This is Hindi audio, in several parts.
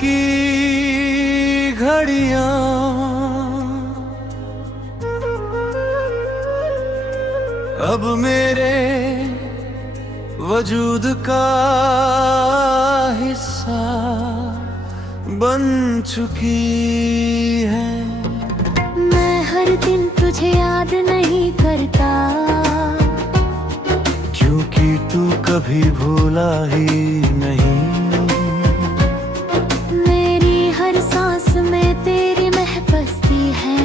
की घड़ियां अब मेरे वजूद का हिस्सा बन चुकी है। मैं हर दिन तुझे याद नहीं करता, क्योंकि तू कभी भूला ही नहीं। मेरी हर सांस में तेरी महबस्ती है,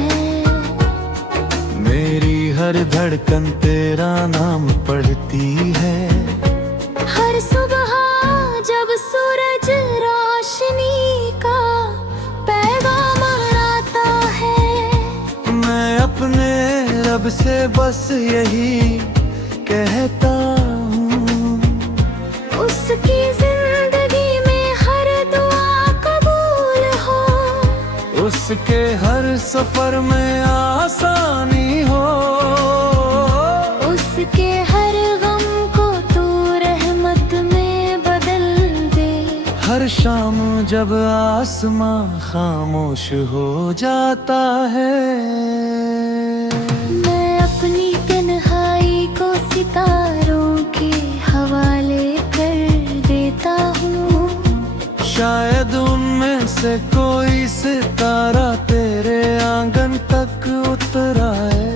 मेरी हर धड़कन तेरा नाम पढ़ती है। हर सुबह जब सूरज रोशनी का पैगाम लाता है, मैं अपने रब से बस यही कहता हूँ, उसकी जिंदगी में हर दुआ कबूल हो, उसके हर सफर में आसानी हो, उसके हर गम को तू रहमत में बदल दे। हर शाम जब आसमां खामोश हो जाता है, मैं अपनी तन्हाई को सितारों के हवाले कर देता हूँ, शायद उनमें से कोई सितारा तेरे आंगन तक उतर आए।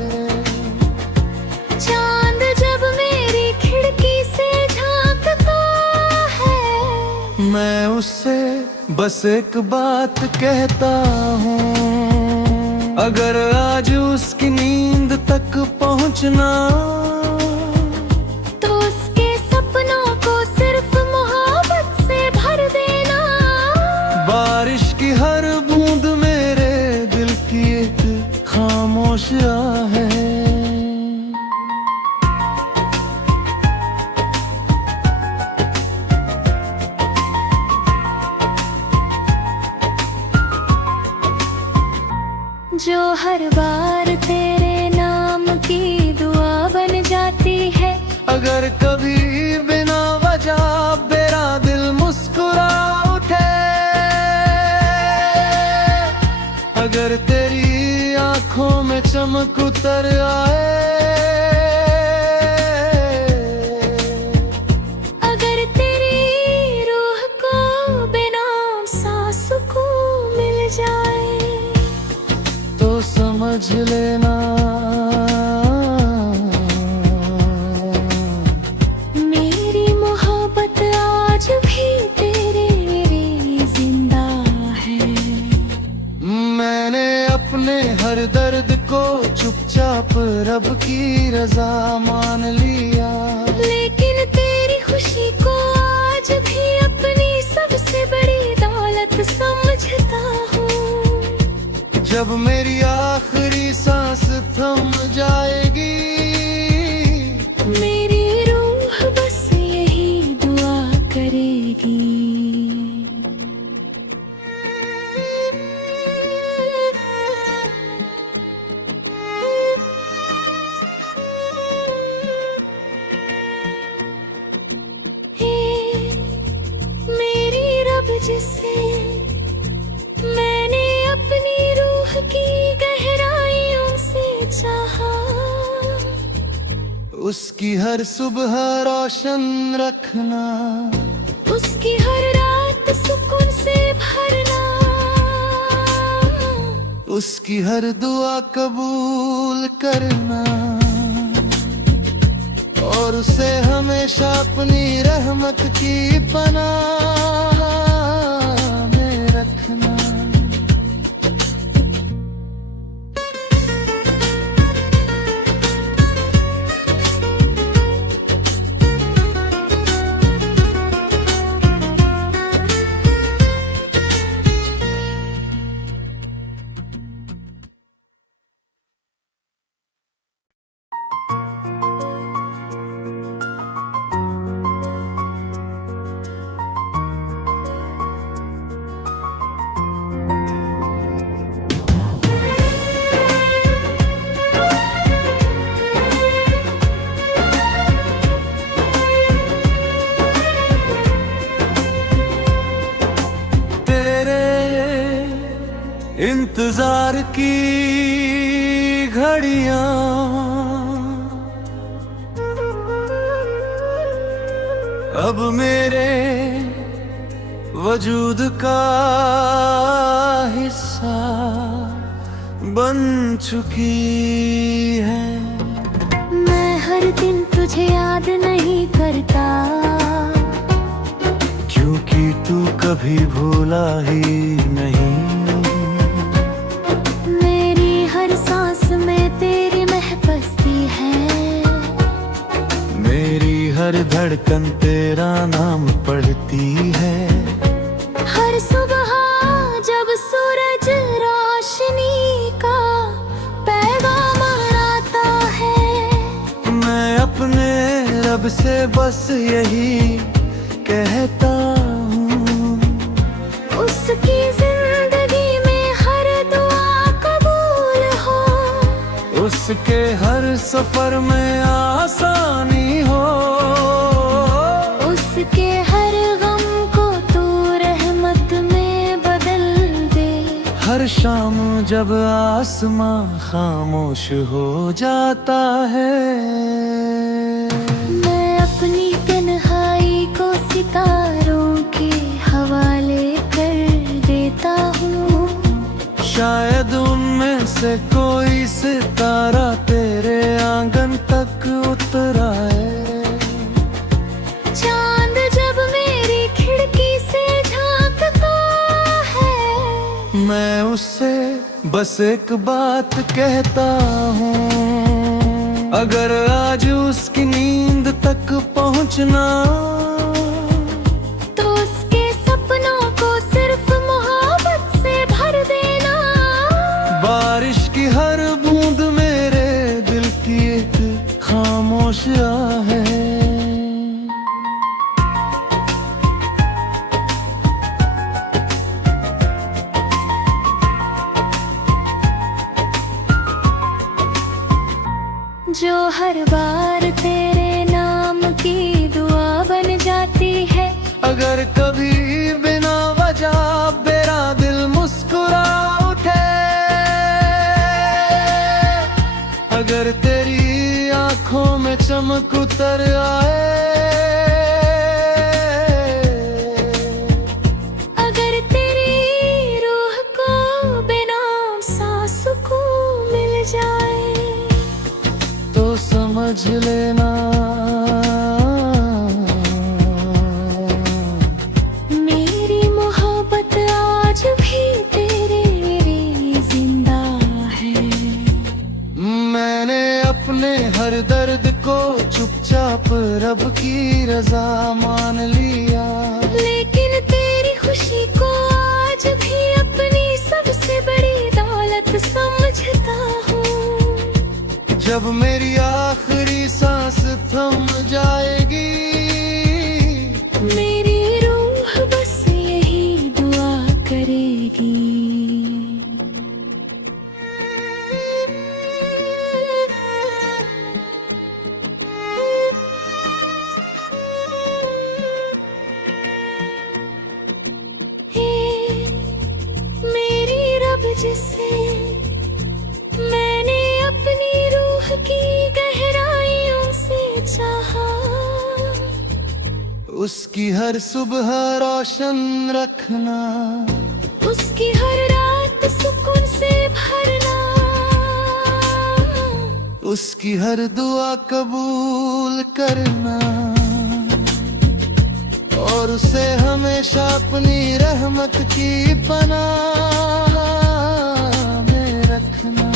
चांद जब मेरी खिड़की से झांकता है, मैं उससे बस एक बात कहता हूँ, अगर आज उसकी नींद तक पहुँचना, तो उसके सपनों को सिर्फ मोहब्बत से भर देना। बारिश की हर बूंद मेरे दिल की एक खामोश आह है। जो हर बार तेरे नाम की दुआ बन जाती है, अगर कभी बिना वजह मेरा दिल मुस्कुरा उठे, अगर तेरी आंखों में चमक उतर आए, अगर तेरी रूह को बेनाम सांस को मिल जाए, तो समझ लेना मेरी मोहब्बत आज भी तेरे लिए जिंदा है। मैंने अपने हर दर्द को चुपचाप रब की रजा मान लिया, लेकिन तेरी खुशी को आज भी अपनी सबसे बड़ी दौलत समझता हूँ। जब मेरी आखिरी सांस थम जाएगी, मेरी रूह बस यही दुआ करेगी। मेरी रब जिसे मैंने अपनी रूह की गहराइयों से चाहा, उसकी हर सुबह रोशन रखना, उसकी हर रात सुकून से भरना, उसकी हर दुआ कबूल करना, और उसे हमेशा अपनी रहमत की पनाह में रखना। प्यार की घड़ियां अब मेरे वजूद का हिस्सा बन चुकी है। मैं हर दिन तुझे याद नहीं करता, क्योंकि तू कभी भूला ही नहीं। मेरी हर सांस में तेरी महबस्ती है, मेरी हर धड़कन तेरा नाम पढ़ती है। हर सुबह जब सूरज रोशनी का पैगाम लाता है, मैं अपने रब से बस यही कहता हूँ, उसकी जिंदगी में हर दुआ कबूल हो, उसके हर सफर में आसानी हो, उसके हर गम को तू रहमत में बदल दे। हर शाम जब आसमां खामोश हो जाता है, मैं अपनी तन्हाई को सितारों के हवाले कर देता हूँ। शायद उनमें से कोई सितारा तेरे आंगन तक उतर आए। चांद जब मेरी खिड़की से झांकता है, मैं उससे बस एक बात कहता हूँ, अगर आज उसकी नींद तक पहुँचना, तो उसके सपनों को सिर्फ मोहब्बत से भर देना। बारिश की हर बूंद मेरे दिल की एक खामोश राह है। जो हर बार तेरे नाम की दुआ बन जाती है, अगर कभी बिना वजह मेरा दिल मुस्कुरा उठे, अगर तेरी आंखों में चमक उतर आए, अगर तेरी रूह को बिना सांस को मिल जाए, तो समझ लेना मेरी मोहब्बत आज भी तेरे लिए जिंदा है। मैंने अपने हर दर्द को चुपचाप रब की रजा मान लिया, लेकिन तेरी खुशी को आज भी अपनी सबसे बड़ी दौलत समझता हूँ। जब मेरी आखिरी सांस थम जाएगी, मेरी रूह बस यही दुआ करेगी। हे मेरी रब जिसे मैंने अपनी रूह की गहराइयों से चाहा, उसकी हर सुबह रोशन रखना, उसकी हर रात सुकून से भरना, उसकी हर दुआ कबूल करना, और उसे हमेशा अपनी रहमत की पनाह में रखना।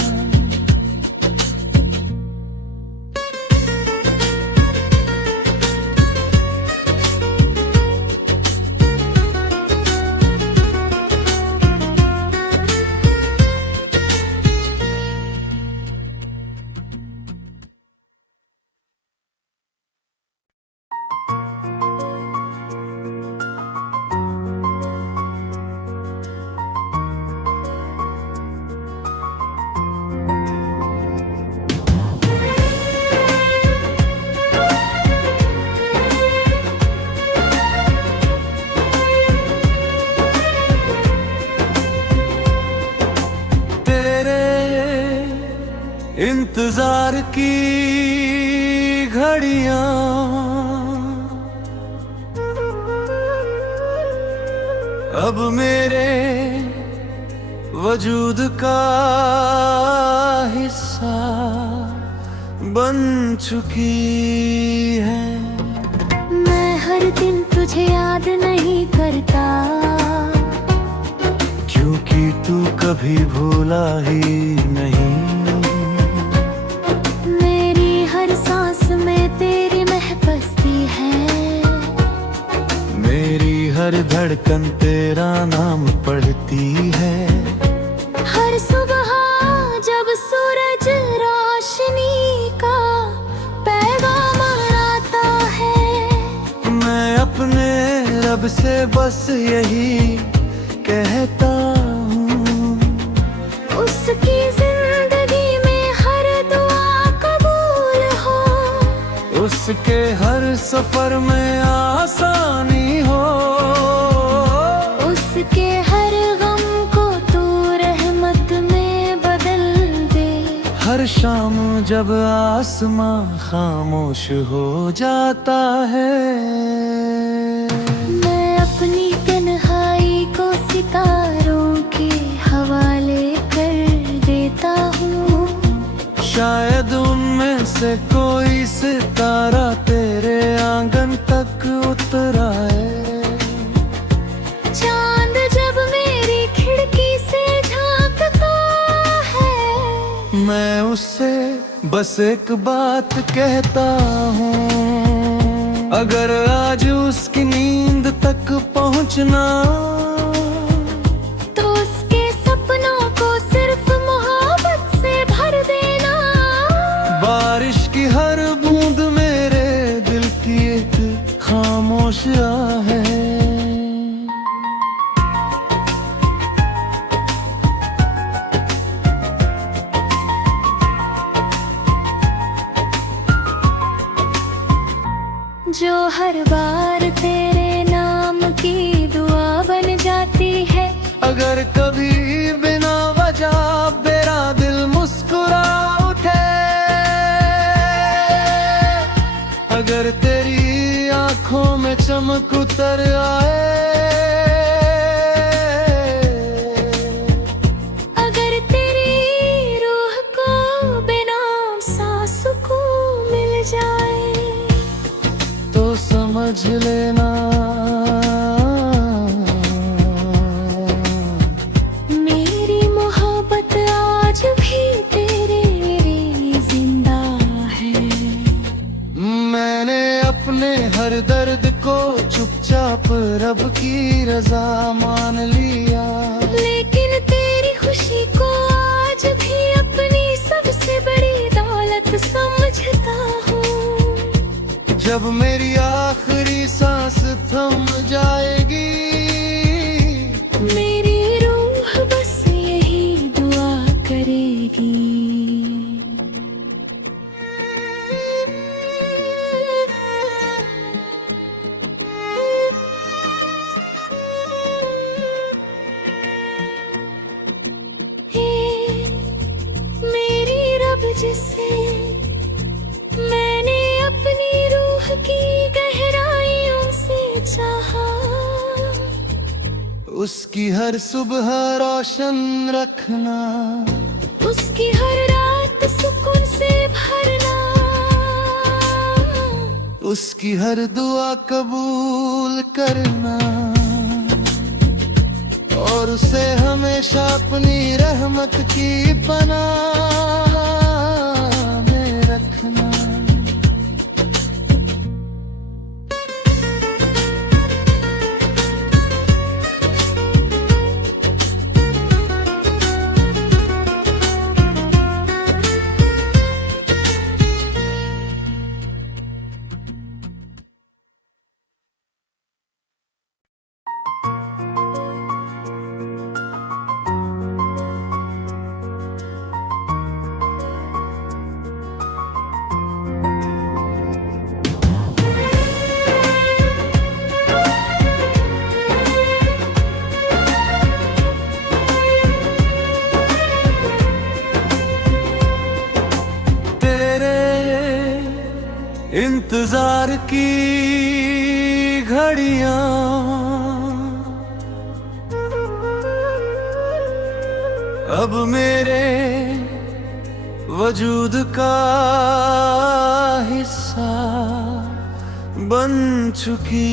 इंतजार की घड़ियां अब मेरे वजूद का हिस्सा बन चुकी है। मैं हर दिन तुझे याद नहीं करता, क्योंकि तू कभी भूला ही नहीं। मेरी हर सांस में तेरी महबस्ती है, मेरी हर धड़कन तेरा नाम पढ़ती है। हर सुबह जब सूरज रोशनी का पैगाम लाता है, मैं अपने रब से बस यही कहता हूँ, उसकी जिंदगी में हर दुआ कबूल हो, उसके हर सफर में आसानी हो, उसके हर गम को तू रहमत में बदल दे। हर शाम जब आसमां खामोश हो जाता है, मैं अपनी तन्हाई को सितारों के हवाले कर देता हूँ, शायद उनमें से कोई सितारा तेरे आंगन तक उतर आए। चांद जब मेरी खिड़की से झांकता है, मैं उससे बस एक बात कहता हूँ, अगर आज उसकी नींद तक पहुँचना, तो उसके सपनों को सिर्फ मोहब्बत से भर देना। बारिश की हर बूंद मेरे दिल की एक खामोश आह है। जो हर बार तेरे नाम की दुआ बन जाती है, अगर कभी बिना वजह मेरा दिल मुस्कुरा उठे, अगर तेरी आंखों में चमक उतर आए, अगर तेरी रूह को बेनाम सांस को मिल जाए, तो समझ लेना मेरी मोहब्बत आज भी तेरे लिए जिंदा है। मैंने अपने हर दर्द को चुपचाप रब की रजा मान लिया, लेकिन तेरी खुशी को आज भी अपनी सबसे बड़ी दौलत समझता हूँ। जब मेरी आखिरी सांस थम जाएगी, मेरी रूह बस यही दुआ करेगी। हे मेरी रब जिसे मैंने अपनी रूह की गहराइयों से चाहा, उसकी हर सुबह रोशन रखना, उसकी हर रात सुकून से भरना, उसकी हर दुआ कबूल करना, और उसे हमेशा अपनी रहमत की पनाह में रखना। इंतजार की घड़ियां अब मेरे वजूद का हिस्सा बन चुकी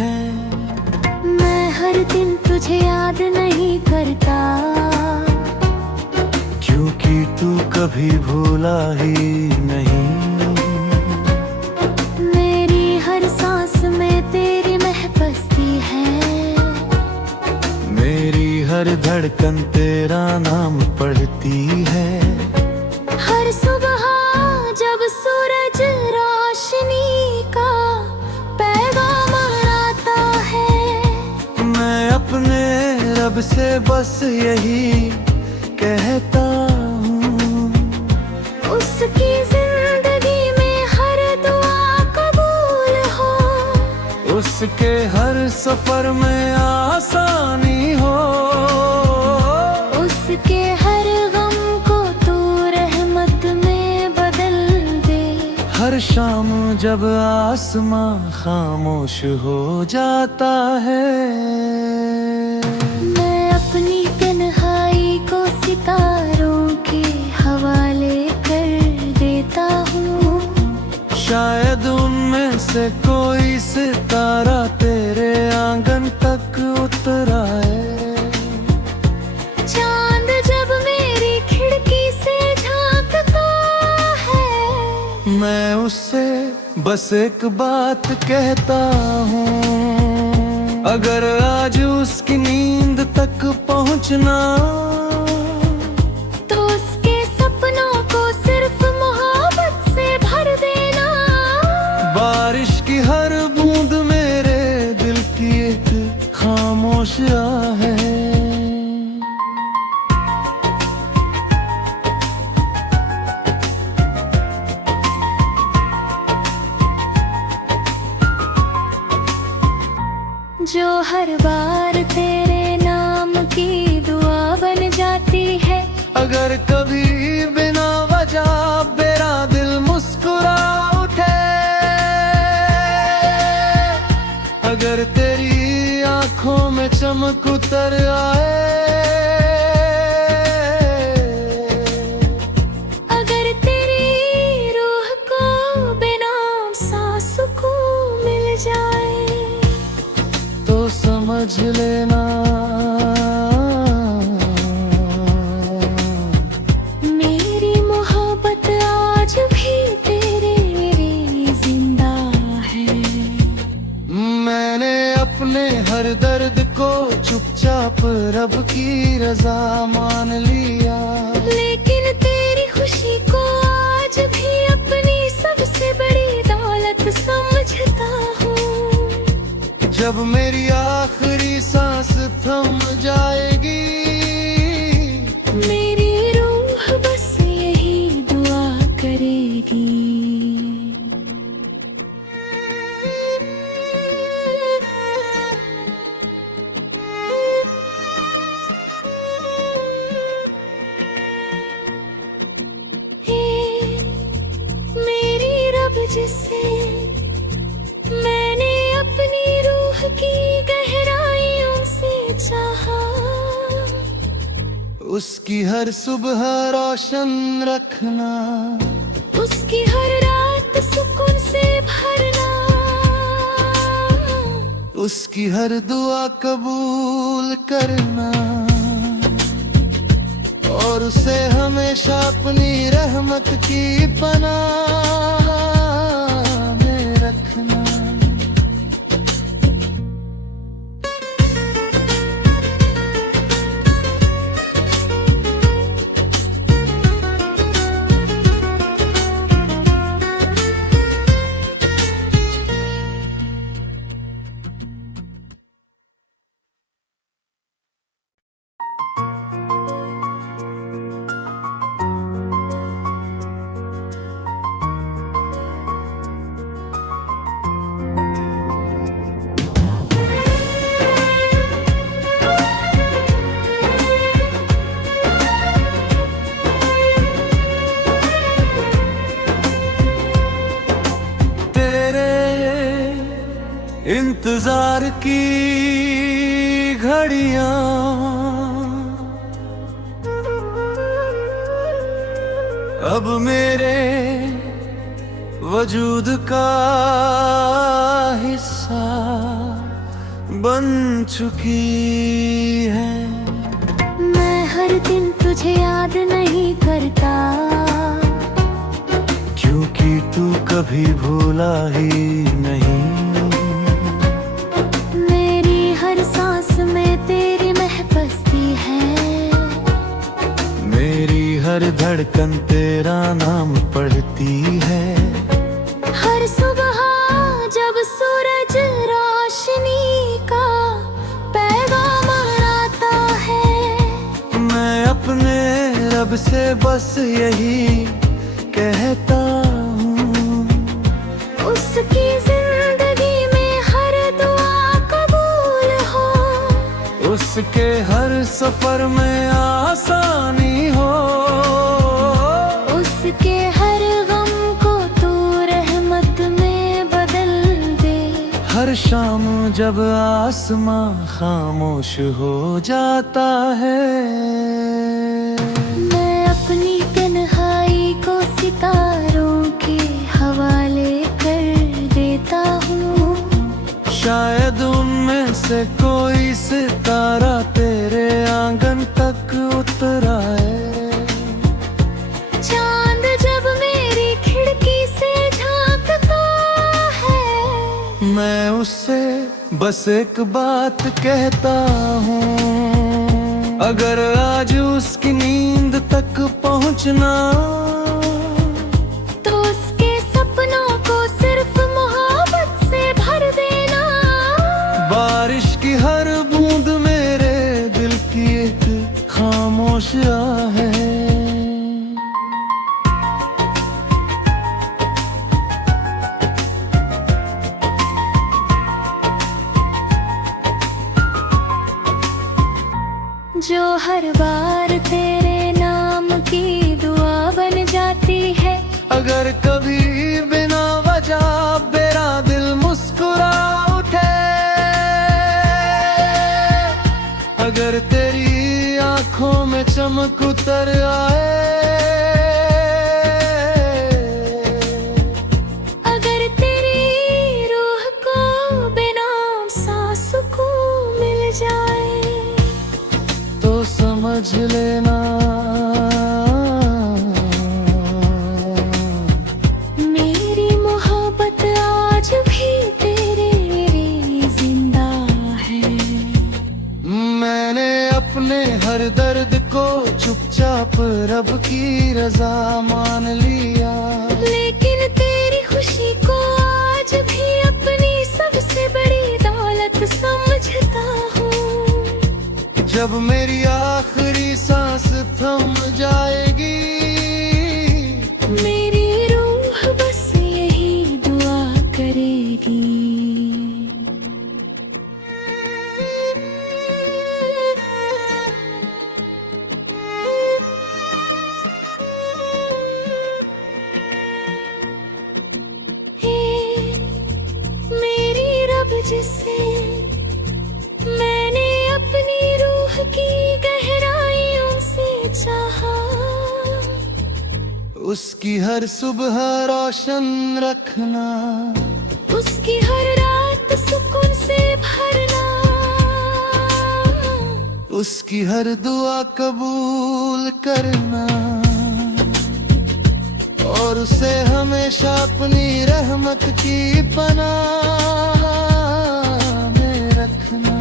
है। मैं हर दिन तुझे याद नहीं करता, क्योंकि तू कभी भूला ही नहीं। मेरी हर सांस में तेरी महबस्ती है, मेरी हर धड़कन तेरा नाम पढ़ती है। हर सुबह जब सूरज रोशनी का पैगाम लाता है, मैं अपने रब से बस यही कहता हूँ, उसकी जिंदगी में हर दुआ कबूल हो, उसके हर सफर में आसानी हो, उसके हर गम को तू रहमत में बदल दे। हर शाम जब आसमां खामोश हो जाता है, मैं अपनी तन्हाई को सितारों के हवाले कर देता हूँ। शायद उनमें से कोई सितारा तेरे आंगन तक उतर आए। चांद जब मेरी खिड़की से झांकता है, मैं उससे बस एक बात कहता हूँ, अगर आज उसकी नींद तक पहुँचना, तो उसके सपनों को सिर्फ मोहब्बत से भर देना। बारिश की हर बूंद मेरे दिल की एक खामोश राह है। जो हर बार तेरे नाम की दुआ बन जाती है, अगर कभी बिना वजह मेरा दिल मुस्कुरा उठे, अगर तेरी आंखों में चमक उतर आए, अगर तेरी रूह को बिना सांस को मिल जाए, तो समझ लेना मेरी मोहब्बत आज भी तेरे लिए जिंदा है। मैंने अपने हर दर्द को चुपचाप रब की रजा मान लिया, लेकिन तेरी खुशी को आज भी अपनी सबसे बड़ी दौलत समझता हूँ। जब मेरी आखिरी सांस थम जाएगी, मेरी रूह बस यही दुआ करेगी। हे मेरी रब जिसे मैंने अपनी रूह की गहराइयों से चाहा, उसकी हर सुबह रोशन रखना, उसकी हर रात सुकून से भरना, उसकी हर दुआ कबूल करना, और उसे हमेशा अपनी रहमत की पनाह में रखना। प्यार की घड़ियां अब मेरे वजूद का हिस्सा बन चुकी है। मैं हर दिन तुझे याद नहीं करता, क्योंकि तू कभी भूला ही नहीं। मेरी हर सांस में तेरी महबस्ती है, मेरी हर धड़कन तेरा नाम पढ़ती है। हर सुबह जब सूरज रोशनी का पैगाम लाता है, मैं अपने रब से बस यही कहता हूँ, उसकी जिंदगी में हर दुआ कबूल हो, उसके हर सफर में आसानी हो, उसके हर गम को तू रहमत में बदल दे। हर शाम जब आसमां खामोश हो जाता है, मैं अपनी तन्हाई को सितारों के हवाले कर देता हूँ, शायद उनमें से कोई सितारा तेरे आंगन तक उतर आए। चांद जब मेरी खिड़की से झांकता है, मैं उससे बस एक बात कहता हूँ, अगर आज उसकी नींद तक पहुँचना, तो उसके सपनों को सिर्फ मोहब्बत से भर देना। बारिश की हर बूंद मेरे दिल की एक खामोश आह है। जो हर बार तेरे नाम की दुआ बन जाती है, अगर कभी बिना वजह मेरा दिल मुस्कुरा उठे, अगर तेरी आंखों में चमक उतर आए, अगर तेरी रूह को बेनाम सांस को मिल जाए, तो समझ लेना मेरी मोहब्बत आज भी तेरे लिए जिंदा है। मैंने अपने हर दर्द को चुपचाप रब की रजा मान लिया, लेकिन तेरी खुशी को आज भी अपनी सबसे बड़ी दौलत समझता हूँ। जब मेरी आखिरी सांस थम जाएगी, मेरी रूह बस यही दुआ करेगी। हे मेरी रब जिसे मैंने अपनी रूह की गहराइयों से चाहा, उसकी हर सुबह रोशन रखना, उसकी हर रात सुकून से भरना, उसकी हर दुआ कबूल करना, और उसे हमेशा अपनी रहमत की पनाह में रखना।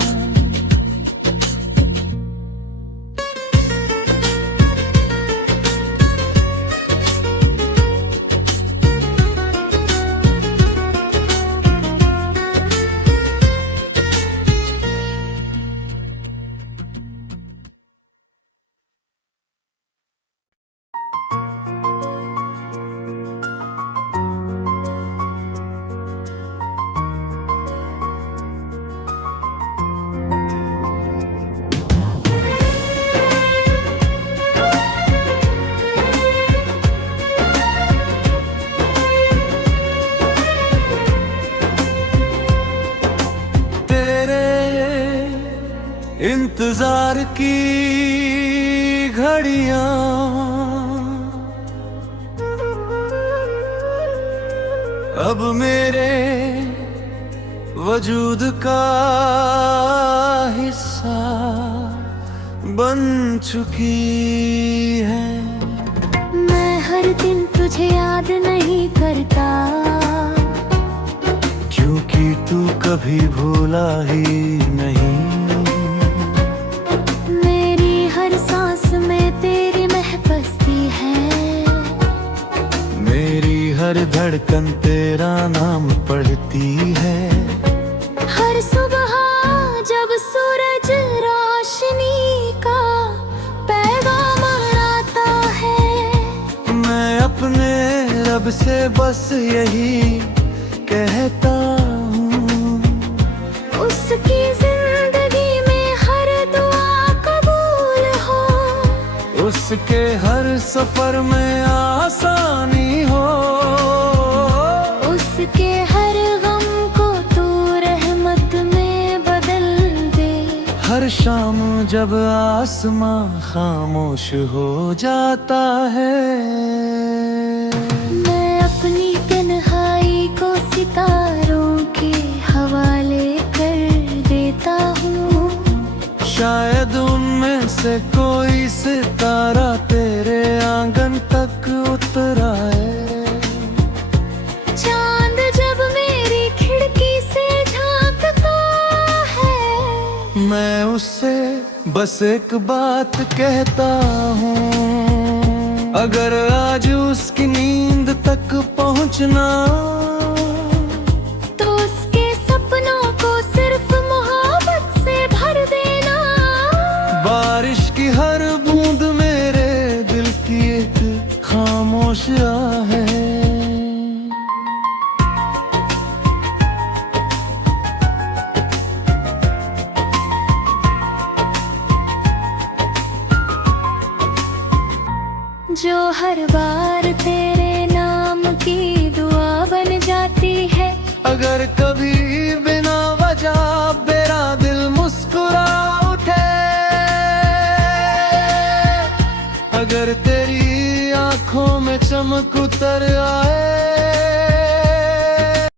की घड़ियां अब मेरे वजूद का हिस्सा बन चुकी है। मैं हर दिन तुझे याद नहीं करता, क्योंकि तू कभी भूला ही नहीं। मेरी हर सांस में तेरी महबस्ती है, मेरी हर धड़कन तेरा नाम पढ़ती है। हर सुबह जब सूरज रोशनी का पैगाम लाता है, मैं अपने रब से बस यही कहता हूँ, उसकी जिंदगी में हर दुआ कबूल हो, उसके हर सफर में आसानी हो, उसके हर गम को तू रहमत में बदल दे। हर शाम जब आसमां खामोश हो जाता है, मैं अपनी तन्हाई को सितारों के हवाले कर देता हूँ। शायद उनमें से कोई सितारा तेरे आंगन तक उतर आए। चांद जब मेरी खिड़की से झांकता है, मैं उससे बस एक बात कहता हूँ, अगर आज उसकी नींद तक पहुँचना, तो उसके सपनों को सिर्फ मोहब्बत से भर देना। बारिश की हर बूंद मेरे दिल की एक खामोश आह है। जो हर बार तेरे नाम की दुआ बन जाती है, अगर कभी बिना वजह मेरा दिल मुस्कुरा उठे, अगर तेरी आंखों में चमक उतर आए,